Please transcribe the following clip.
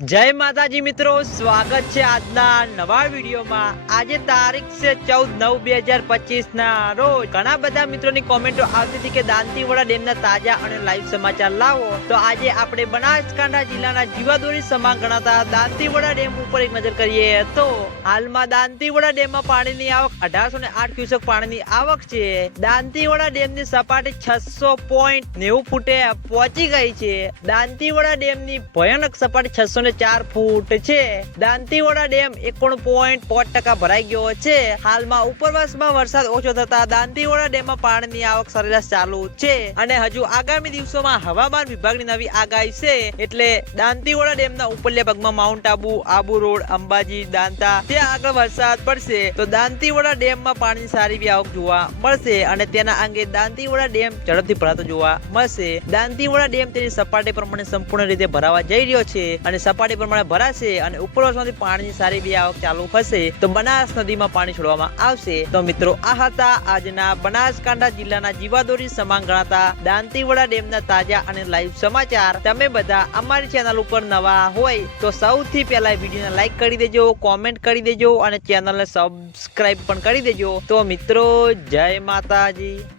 જય માતાજી મિત્રો, સ્વાગત છે આજના નવા વિડીયોમાં. આજે તારીખ છે ચૌદ નવ બે હજાર પચીસ ના રોજ. ઘણા બધા મિત્રોની કોમેન્ટો આવતી હતી કે દાંતીવાડા ડેમના તાજા અને લાઈવ સમાચાર લાવો. તો આજે આપણે બનાસકાંઠા જિલ્લાના જીવાદોરી સમાન ગણાતા દાંતીવાડા ડેમ ઉપર એક નજર કરીએ તો હાલમાં દાંતીવાડા ડેમમાં પાણીની આવક અઢારસો ને આઠ ક્યુસેક પાણીની આવક છે. દાંતીવાડા ડેમની સપાટી છસો પોઈન્ટ નેવું ફૂટે પહોંચી ગઈ છે. દાંતીવાડા ડેમની ભયાનક સપાટી છસો ને ચાર ફૂટ છે. દાંતીવાડા ડેમ એકોણ પોઈન્ટ પાંચ ટકા ભરાઈ ગયો છે. હાલમાં ઉપરવાસમાં વરસાદ ઓછો થતા દાંતીવાડા ડેમમાં પાણીની આવક સરેરાશ ચાલુ છે અને હજુ આગામી દિવસોમાં હવામાન વિભાગની નવી આગાહી છે એટલે દાંતીવાડા ડેમના ઉપરલ્યા ભાગમાં માઉન્ટ આબુ આબુ રોડ, અંબાજી, દાંતા, ત્યાં આગળ વરસાદ પડશે તો દાંતીવાડા ડેમમાં પાણીની સારી એવી આવક જોવા મળશે અને તેના અંગે દાંતીવાડા ડેમ ઝડપથી ભરાતો જોવા મળશે. દાંતીવાડા ડેમ તેની સપાટી પ્રમાણે સંપૂર્ણ રીતે ભરાવા જઈ રહ્યો છે અને સપાટી પ્રમાણે ભરાશે અને ઉપરવાસમાંથી પાણીની સારી બી આવક ચાલુ થશે. તો બનાસ નદીમાં પાણી છોડવામાં આવશે. તો મિત્રો, આ હતા આજના બનાસકાંઠા જિલ્લાના જીવાદોરી સમાન ગણાતા દાંતીવાડા ડેમના તાજા અને લાઈવ સમાચાર. તમે બધા અમારી ચેનલ ઉપર નવા હોય તો સૌથી પહેલા વિડીયોને લાઈક કરી દેજો કોમેન્ટ કરી દેજો અને ચેનલને સબસ્ક્રાઈબ પણ કરી દેજો. તો મિત્રો, જય માતાજી.